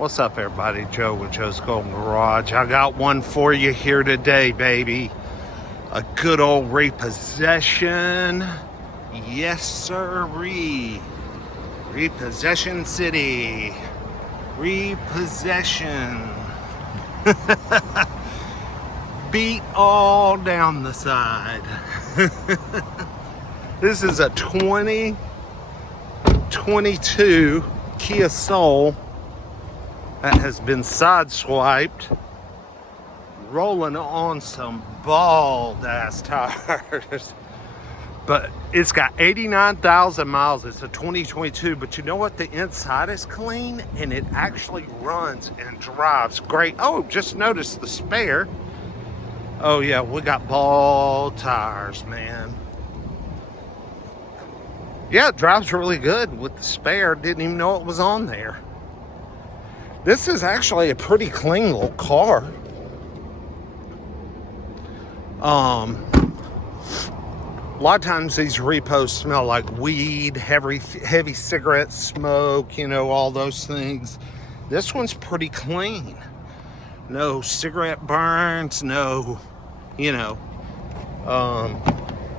What's up, everybody? Joe with Joe's Golden Garage. I got one for you here today, baby. A good old repossession. Yes, sirree. Repossession City. Repossession. Beat all down the side. This is a 2022 Kia Soul that has been sideswiped, rolling on some bald ass tires. But it's got 89,000 miles. It's a 2022, but you know what? The inside is clean and it actually runs and drives great. Oh, just noticed the spare. Oh yeah, we got bald tires, man. Yeah, it drives really good with the spare. Didn't even know it was on there. This is actually a pretty clean little car. A lot of times these repos smell like weed, heavy cigarette smoke, you know, all those things. This one's pretty clean. No cigarette burns, no, you know,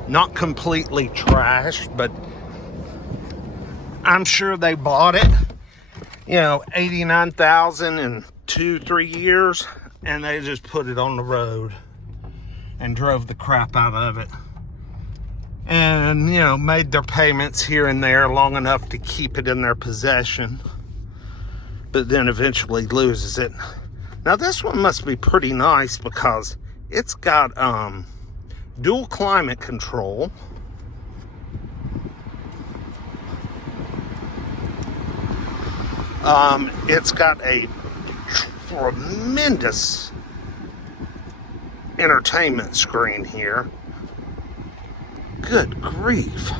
not completely trashed, but I'm sure they bought it, you know, 89,000 in 2-3 years, and they just put it on the road and drove the crap out of it. And, you know, made their payments here and there long enough to keep it in their possession, but then eventually loses it. Now this one must be pretty nice because it's got dual climate control. It's got a tremendous entertainment screen here. Good grief.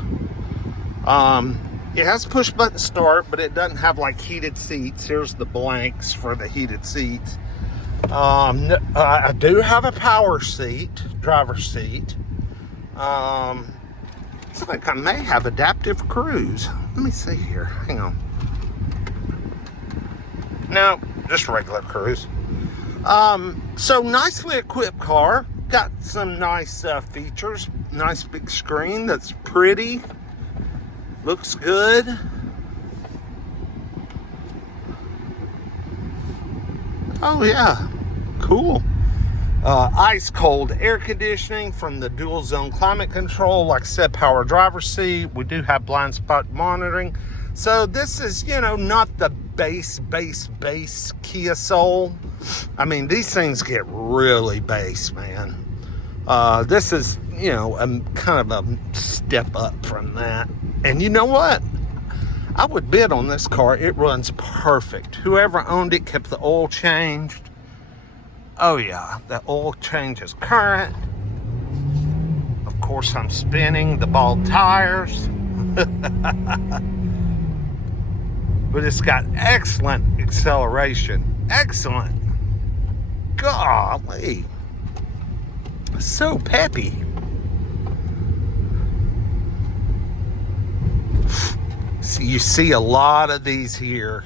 It has push button start, but it doesn't have like heated seats. Here's the blanks for the heated seats. I do have a power seat, driver's seat. Looks like I may have adaptive cruise. Let me see here. Hang on. No, just regular cruise. So nicely equipped car. Got some nice features. Nice big screen that's pretty. Looks good. Oh yeah, cool. Ice cold air conditioning from the dual zone climate control. Like I said, power driver's seat. We do have blind spot monitoring. So this is, you know, not the base Kia Soul. I mean, these things get really base, man. This is, you know, kind of a step up from that. And you know what? I would bet on this car. It runs perfect. Whoever owned it kept the oil changed. Oh yeah, the oil change is current. Of course, I'm spinning the bald tires. But it's got excellent acceleration. Excellent. Golly. So peppy. So you see a lot of these here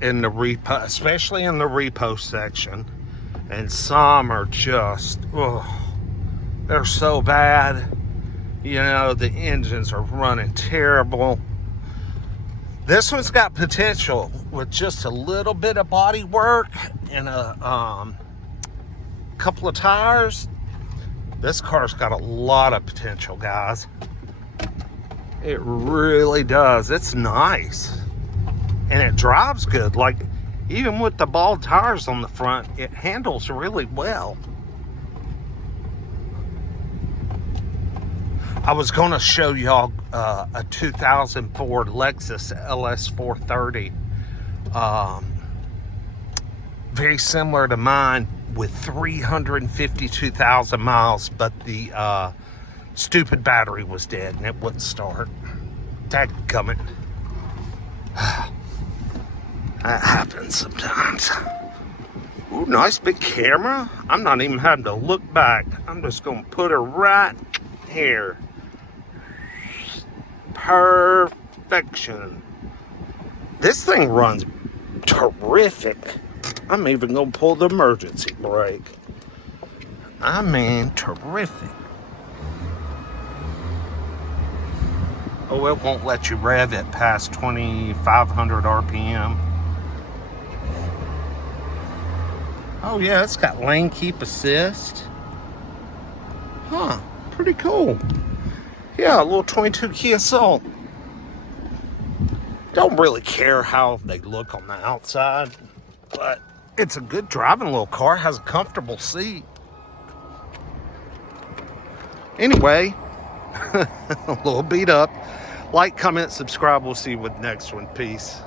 in the repo, especially in the repo section. And some are just, oh, they're so bad. You know, the engines are running terrible. This one's got potential with just a little bit of body work and a couple of tires. This car's got a lot of potential, guys. It really does. It's nice. And it drives good. Like, even with the bald tires on the front, it handles really well. I was going to show y'all a 2004 Lexus LS430. Very similar to mine with 352,000 miles, but the stupid battery was dead and it wouldn't start. Dadgummit. That happens sometimes. Ooh, nice big camera. I'm not even having to look back. I'm just going to put her right here. Perfection. This thing runs terrific. I'm even gonna pull the emergency brake. I mean, terrific. Oh, it won't let you rev it past 2,500 RPM. Oh yeah, it's got lane keep assist. Huh, pretty cool. Yeah, a little 22 Kia Soul. Don't really care how they look on the outside, but it's a good driving little car. Has a comfortable seat. Anyway, a little beat up. Like, comment, subscribe. We'll see you with the next one. Peace.